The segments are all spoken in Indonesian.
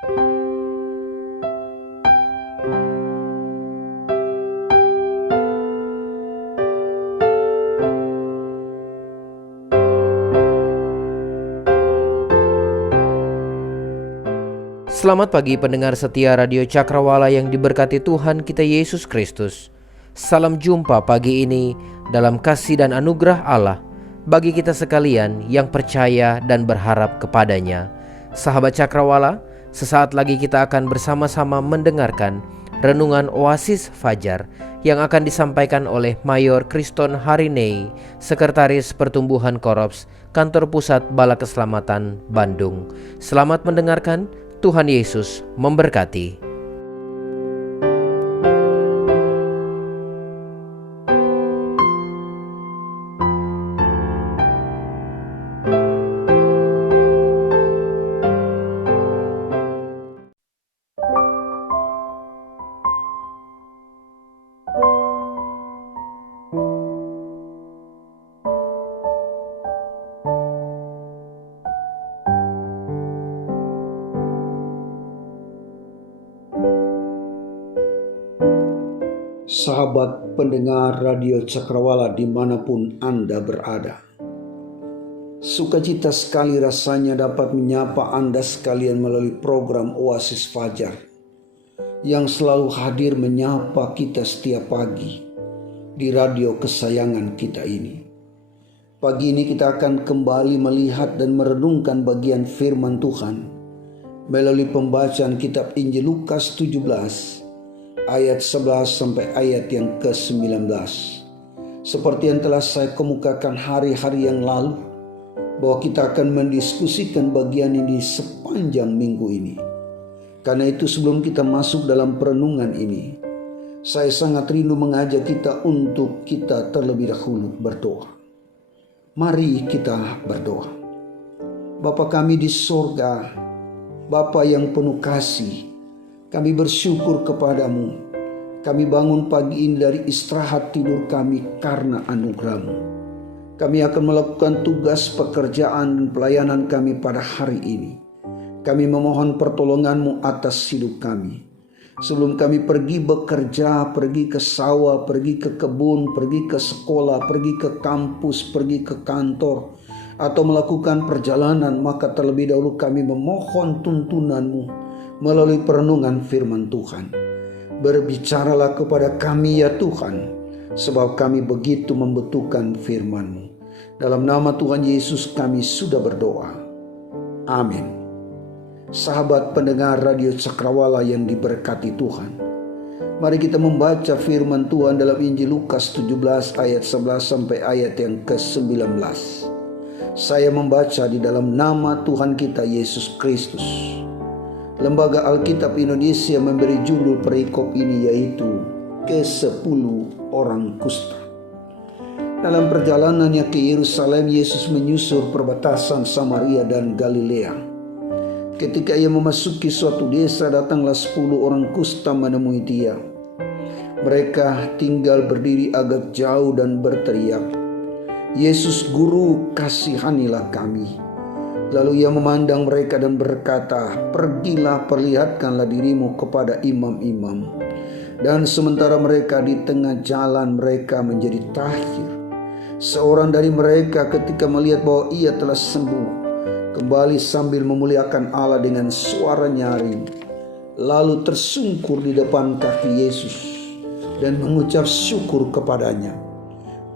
Selamat pagi pendengar setia Radio Cakrawala yang diberkati Tuhan kita Yesus Kristus. Salam jumpa pagi ini dalam kasih dan anugerah Allah bagi kita sekalian yang percaya dan berharap kepadanya. Sahabat Cakrawala, sesaat lagi kita akan bersama-sama mendengarkan renungan Oasis Fajar yang akan disampaikan oleh Mayor Kriston Harinei, Sekretaris Pertumbuhan Korops, Kantor Pusat Bala Keselamatan, Bandung. Selamat mendengarkan. Tuhan Yesus memberkati. Sahabat pendengar Radio Cakrawala dimanapun Anda berada, sukacita sekali rasanya dapat menyapa Anda sekalian melalui program Oasis Fajar yang selalu hadir menyapa kita setiap pagi di radio kesayangan kita ini. Pagi ini kita akan kembali melihat dan merenungkan bagian firman Tuhan melalui pembacaan kitab Injil Lukas 17 ayat 11 sampai ayat yang ke-19. Seperti yang telah saya kemukakan hari-hari yang lalu, bahwa kita akan mendiskusikan bagian ini sepanjang minggu ini. Karena itu sebelum kita masuk dalam perenungan ini, saya sangat rindu mengajak kita untuk kita terlebih dahulu berdoa. Mari kita berdoa. Bapa kami di sorga, Bapa yang penuh kasih, kami bersyukur kepadamu. Kami bangun pagi ini dari istirahat tidur kami karena anugerah-Mu. Kami akan melakukan tugas pekerjaan dan pelayanan kami pada hari ini. Kami memohon pertolongan-Mu atas hidup kami. Sebelum kami pergi bekerja, pergi ke sawah, pergi ke kebun, pergi ke sekolah, pergi ke kampus, pergi ke kantor, atau melakukan perjalanan, maka terlebih dahulu kami memohon tuntunan-Mu melalui perenungan firman Tuhan. Berbicaralah kepada kami ya Tuhan, sebab kami begitu membutuhkan firman-Mu. Dalam nama Tuhan Yesus kami sudah berdoa. Amin. Sahabat pendengar Radio Cakrawala yang diberkati Tuhan, mari kita membaca firman Tuhan dalam Injil Lukas 17 ayat 11 sampai ayat yang ke-19. Saya membaca di dalam nama Tuhan kita Yesus Kristus. Lembaga Alkitab Indonesia memberi judul perikop ini yaitu ke-10 orang kusta. Dalam perjalanannya ke Yerusalem, Yesus menyusur perbatasan Samaria dan Galilea. Ketika ia memasuki suatu desa, datanglah 10 orang kusta menemui dia. Mereka tinggal berdiri agak jauh dan berteriak, "Yesus Guru, kasihanilah kami." Lalu ia memandang mereka dan berkata, "Pergilah, perlihatkanlah dirimu kepada imam-imam." Dan sementara mereka di tengah jalan, mereka menjadi tahir. Seorang dari mereka ketika melihat bahwa ia telah sembuh, kembali sambil memuliakan Allah dengan suara nyaring, lalu tersungkur di depan kaki Yesus dan mengucap syukur kepadanya.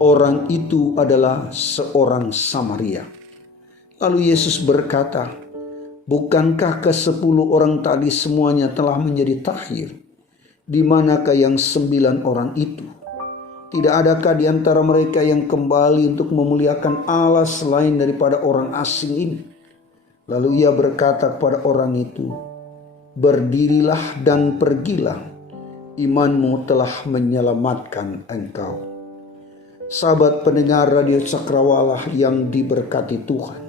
Orang itu adalah seorang Samaria. Lalu Yesus berkata, "Bukankah ke-10 orang tadi semuanya telah menjadi tahir? Di manakah yang 9 orang itu? Tidak adakah di antara mereka yang kembali untuk memuliakan Allah selain daripada orang asing ini?" Lalu ia berkata kepada orang itu, "Berdirilah dan pergilah, imanmu telah menyelamatkan engkau." Sahabat pendengar Radio Cakrawala yang diberkati Tuhan,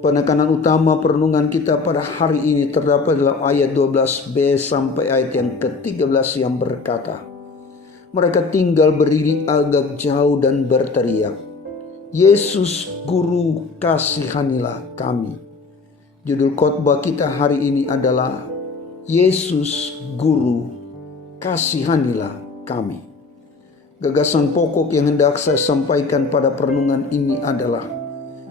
penekanan utama perenungan kita pada hari ini terdapat dalam ayat 12b sampai ayat yang ke-13 yang berkata, mereka tinggal berdiri agak jauh dan berteriak, "Yesus Guru, kasihanilah kami." Judul khotbah kita hari ini adalah Yesus Guru, kasihanilah kami. Gagasan pokok yang hendak saya sampaikan pada perenungan ini adalah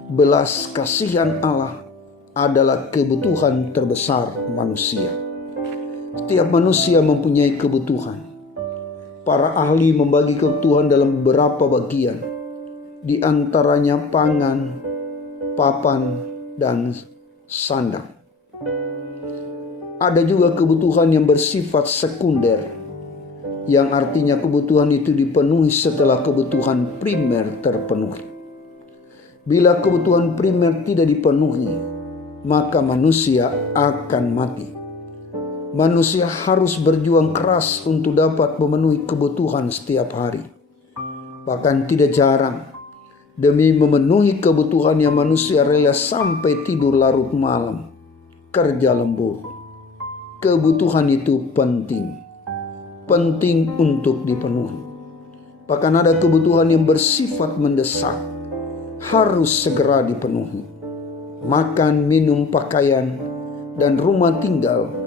belas kasihan Allah adalah kebutuhan terbesar manusia. Setiap manusia mempunyai kebutuhan. Para ahli membagi kebutuhan dalam beberapa bagian, di antaranya pangan, papan, dan sandang. Ada juga kebutuhan yang bersifat sekunder, yang artinya kebutuhan itu dipenuhi setelah kebutuhan primer terpenuhi. Bila kebutuhan primer tidak dipenuhi, maka manusia akan mati. Manusia harus berjuang keras untuk dapat memenuhi kebutuhan setiap hari. Bahkan tidak jarang, demi memenuhi kebutuhan yang manusia rela sampai tidur larut malam, kerja lembur. Kebutuhan itu penting untuk dipenuhi. Bahkan ada kebutuhan yang bersifat mendesak, harus segera dipenuhi. Makan, minum, pakaian, dan rumah tinggal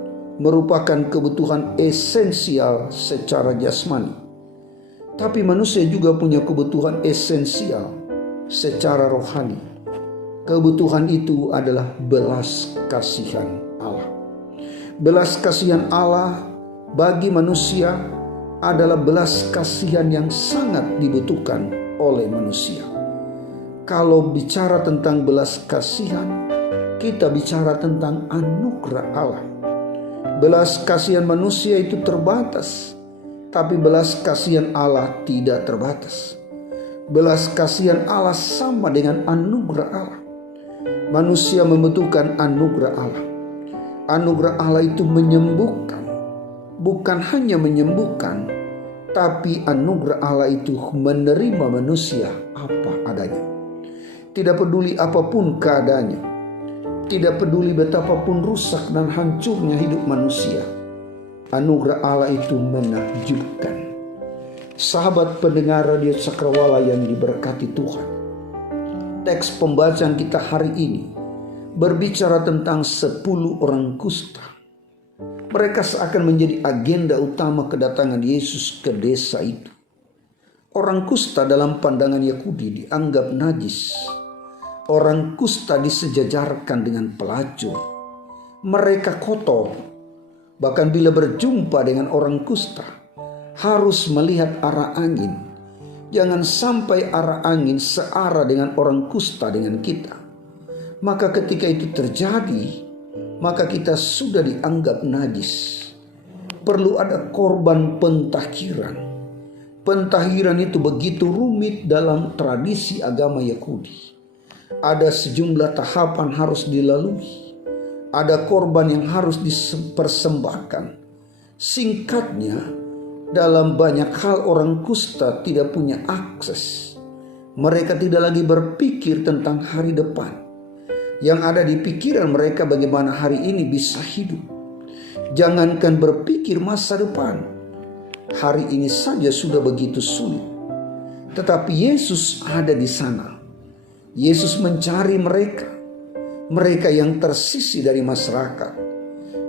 merupakan kebutuhan esensial secara jasmani. Tapi manusia juga punya kebutuhan esensial secara rohani. Kebutuhan itu adalah belas kasihan Allah. Belas kasihan Allah bagi manusia adalah belas kasihan yang sangat dibutuhkan oleh manusia. Kalau bicara tentang belas kasihan, kita bicara tentang anugerah Allah. Belas kasihan manusia itu terbatas, tapi belas kasihan Allah tidak terbatas. Belas kasihan Allah sama dengan anugerah Allah. Manusia membutuhkan anugerah Allah. Anugerah Allah itu menyembuhkan. Bukan hanya menyembuhkan, tapi anugerah Allah itu menerima manusia apa adanya. Tidak peduli apapun keadaannya. Tidak peduli betapapun rusak dan hancurnya hidup manusia. Anugerah Allah itu menakjubkan. Sahabat pendengar Radio Cakrawala yang diberkati Tuhan, teks pembacaan kita hari ini berbicara tentang 10 orang kusta. Mereka seakan menjadi agenda utama kedatangan Yesus ke desa itu. Orang kusta dalam pandangan Yahudi dianggap najis. Orang kusta disejajarkan dengan pelacur. Mereka kotor. Bahkan bila berjumpa dengan orang kusta, harus melihat arah angin. Jangan sampai arah angin searah dengan orang kusta dengan kita. Maka ketika itu terjadi, maka kita sudah dianggap najis. Perlu ada korban pentahiran. Pentahiran itu begitu rumit dalam tradisi agama Yahudi. Ada sejumlah tahapan harus dilalui. Ada korban yang harus dipersembahkan. Singkatnya, dalam banyak hal orang kusta tidak punya akses. Mereka tidak lagi berpikir tentang hari depan. Yang ada di pikiran mereka bagaimana hari ini bisa hidup. Jangankan berpikir masa depan. Hari ini saja sudah begitu sulit. Tetapi Yesus ada di sana. Yesus mencari mereka. Mereka yang tersisih dari masyarakat.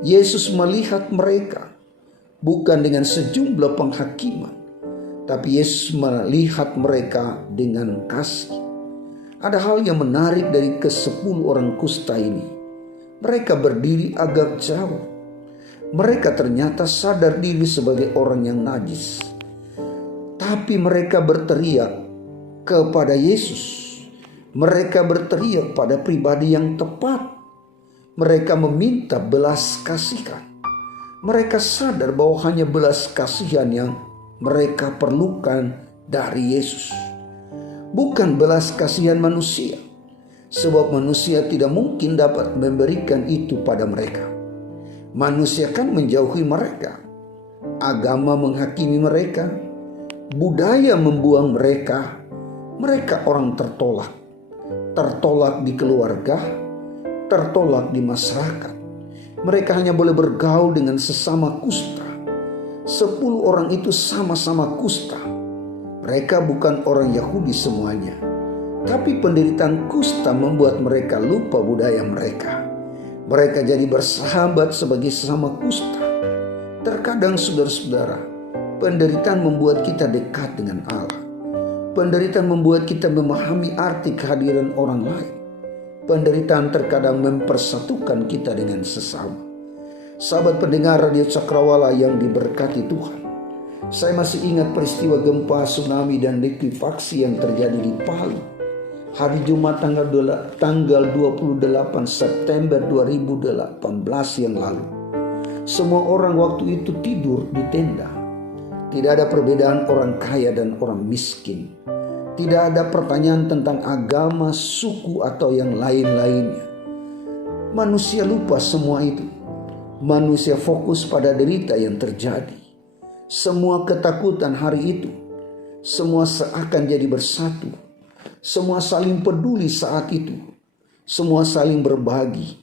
Yesus melihat mereka. Bukan dengan sejumlah penghakiman, tapi Yesus melihat mereka dengan kasih. Ada hal yang menarik dari ke-10 orang kusta ini. Mereka berdiri agak jauh. Mereka ternyata sadar diri sebagai orang yang najis. Tapi mereka berteriak kepada Yesus. Mereka berteriak pada pribadi yang tepat. Mereka meminta belas kasihan. Mereka sadar bahwa hanya belas kasihan yang mereka perlukan dari Yesus. Bukan belas kasihan manusia. Sebab manusia tidak mungkin dapat memberikan itu pada mereka. Manusia kan menjauhi mereka. Agama menghakimi mereka. Budaya membuang mereka. Mereka orang tertolak. Tertolak di keluarga. Tertolak di masyarakat. Mereka hanya boleh bergaul dengan sesama kusta. 10 orang itu sama-sama kusta. Mereka bukan orang Yahudi semuanya. Tapi penderitaan kusta membuat mereka lupa budaya mereka. Mereka jadi bersahabat sebagai sesama kusta. Terkadang saudara-saudara, penderitaan membuat kita dekat dengan Allah. Penderitaan membuat kita memahami arti kehadiran orang lain. Penderitaan terkadang mempersatukan kita dengan sesama. Sahabat pendengar Radio Cakrawala yang diberkati Tuhan, saya masih ingat peristiwa gempa, tsunami, dan likuifaksi yang terjadi di Palu hari Jumat tanggal 28 September 2018 yang lalu. Semua orang waktu itu tidur di tenda. Tidak ada perbedaan orang kaya dan orang miskin. Tidak ada pertanyaan tentang agama, suku, atau yang lain-lainnya. Manusia lupa semua itu. Manusia fokus pada derita yang terjadi. Semua ketakutan hari itu, semua seakan jadi bersatu. Semua saling peduli saat itu. Semua saling berbagi.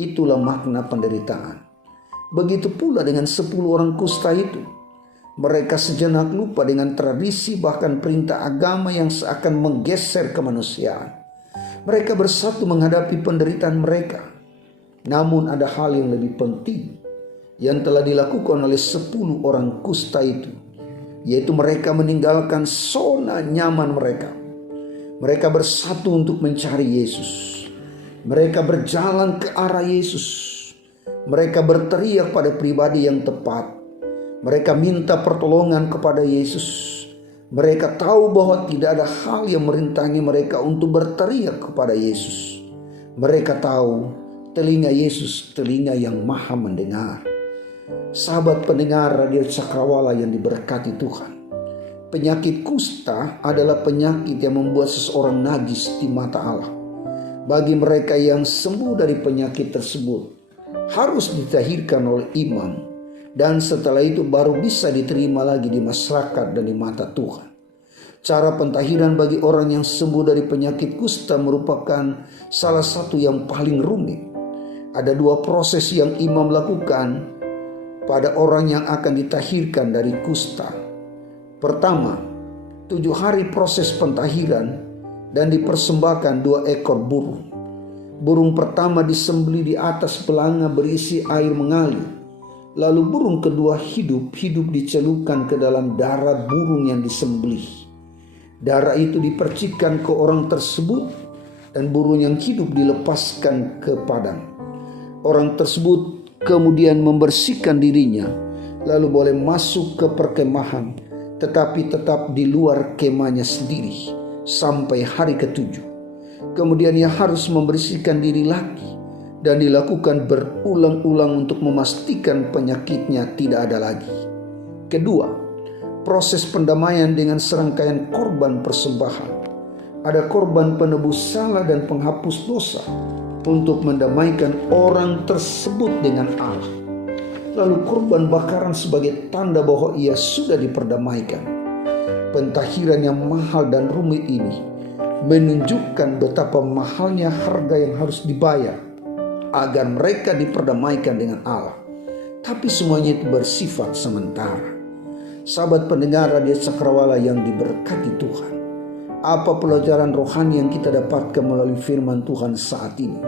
Itulah makna penderitaan. Begitu pula dengan 10 orang kusta itu. Mereka sejenak lupa dengan tradisi bahkan perintah agama yang seakan menggeser kemanusiaan. Mereka bersatu menghadapi penderitaan mereka. Namun ada hal yang lebih penting yang telah dilakukan oleh 10 orang kusta itu, yaitu mereka meninggalkan zona nyaman mereka. Mereka bersatu untuk mencari Yesus. Mereka berjalan ke arah Yesus. Mereka berteriak pada pribadi yang tepat. Mereka minta pertolongan kepada Yesus. Mereka tahu bahwa tidak ada hal yang merintangi mereka untuk berteriak kepada Yesus. Mereka tahu telinga Yesus, telinga yang maha mendengar. Sahabat pendengar Radio Cakrawala yang diberkati Tuhan, penyakit kusta adalah penyakit yang membuat seseorang najis di mata Allah. Bagi mereka yang sembuh dari penyakit tersebut, harus ditahirkan oleh imam, dan setelah itu baru bisa diterima lagi di masyarakat dan di mata Tuhan. Cara pentahiran bagi orang yang sembuh dari penyakit kusta merupakan salah satu yang paling rumit. Ada 2 proses yang imam lakukan pada orang yang akan ditahirkan dari kusta. Pertama, 7 hari proses pentahiran dan dipersembahkan 2 ekor burung. Burung pertama disembelih di atas belanga berisi air mengalir. Lalu burung kedua hidup dicelupkan ke dalam darah burung yang disembelih. Darah itu dipercikkan ke orang tersebut dan burung yang hidup dilepaskan ke padang. Orang tersebut kemudian membersihkan dirinya, lalu boleh masuk ke perkemahan, tetapi tetap di luar kemahnya sendiri sampai hari ke-7. Kemudian ia harus membersihkan diri lagi dan dilakukan berulang-ulang untuk memastikan penyakitnya tidak ada lagi. Kedua, proses pendamaian dengan serangkaian korban persembahan. Ada korban penebus salah dan penghapus dosa untuk mendamaikan orang tersebut dengan Allah. Lalu korban bakaran sebagai tanda bahwa ia sudah diperdamaikan. Pentahiran yang mahal dan rumit ini menunjukkan betapa mahalnya harga yang harus dibayar agar mereka diperdamaikan dengan Allah. Tapi semuanya itu bersifat sementara. Sahabat pendengar Radio Cakrawala yang diberkati Tuhan, apa pelajaran rohani yang kita dapatkan melalui firman Tuhan saat ini?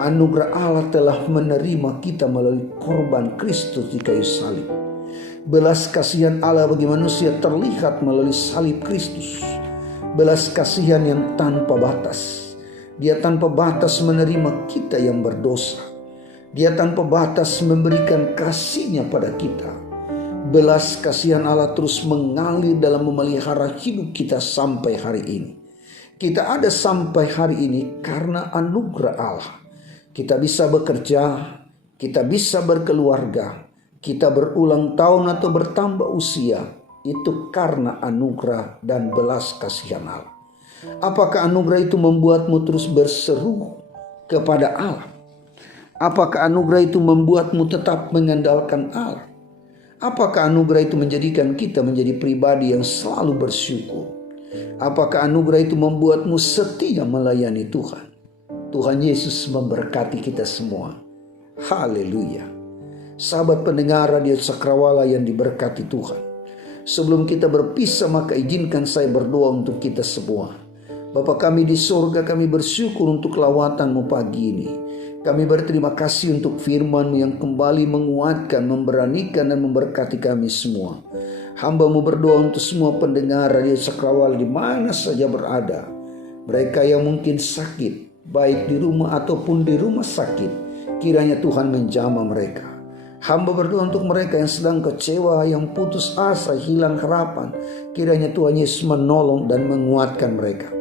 Anugerah Allah telah menerima kita melalui korban Kristus di kayu salib. Belas kasihan Allah bagi manusia terlihat melalui salib Kristus. Belas kasihan yang tanpa batas. Dia tanpa batas menerima kita yang berdosa. Dia tanpa batas memberikan kasih-Nya pada kita. Belas kasihan Allah terus mengalir dalam memelihara hidup kita sampai hari ini. Kita ada sampai hari ini karena anugerah Allah. Kita bisa bekerja, kita bisa berkeluarga, kita berulang tahun atau bertambah usia. Itu karena anugerah dan belas kasihan Allah. Apakah anugerah itu membuatmu terus berseru kepada Allah? Apakah anugerah itu membuatmu tetap mengandalkan Allah? Apakah anugerah itu menjadikan kita menjadi pribadi yang selalu bersyukur? Apakah anugerah itu membuatmu setia melayani Tuhan? Tuhan Yesus memberkati kita semua. Haleluya. Sahabat pendengar Radio Cakrawala yang diberkati Tuhan, sebelum kita berpisah, maka izinkan saya berdoa untuk kita semua. Bapa kami di surga, kami bersyukur untuk lawatan-Mu pagi ini. Kami berterima kasih untuk firman-Mu yang kembali menguatkan, memberanikan, dan memberkati kami semua. Hamba-Mu berdoa untuk semua pendengar Radio Cakrawala di mana saja berada. Mereka yang mungkin sakit, baik di rumah ataupun di rumah sakit, kiranya Tuhan menjamah mereka. Hamba berdoa untuk mereka yang sedang kecewa, yang putus asa, hilang harapan. Kiranya Tuhan Yesus menolong dan menguatkan mereka.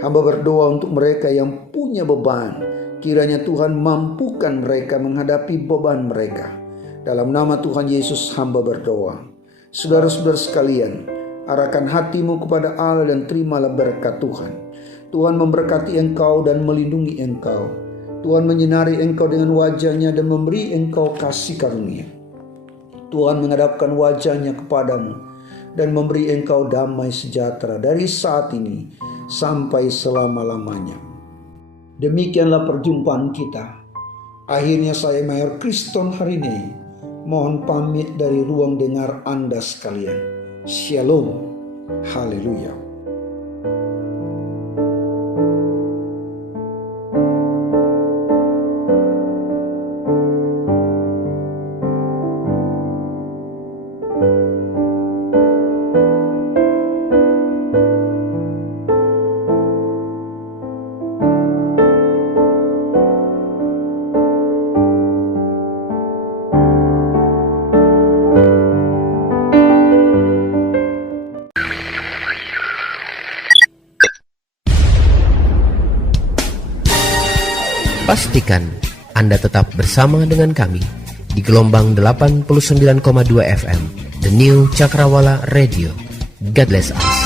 Hamba berdoa untuk mereka yang punya beban. Kiranya Tuhan mampukan mereka menghadapi beban mereka. Dalam nama Tuhan Yesus hamba berdoa. Saudara-saudara sekalian, arahkan hatimu kepada Allah dan terimalah berkat Tuhan. Tuhan memberkati engkau dan melindungi engkau. Tuhan menyinari engkau dengan wajah-Nya dan memberi engkau kasih karunia. Tuhan menghadapkan wajah-Nya kepadamu dan memberi engkau damai sejahtera dari saat ini sampai selama-lamanya. Demikianlah perjumpaan kita. Akhirnya saya Mayor Kriston hari ini mohon pamit dari ruang dengar Anda sekalian. Shalom. Haleluya. Pastikan Anda tetap bersama dengan kami di gelombang 89,2 FM, The New Cakrawala Radio. God bless us.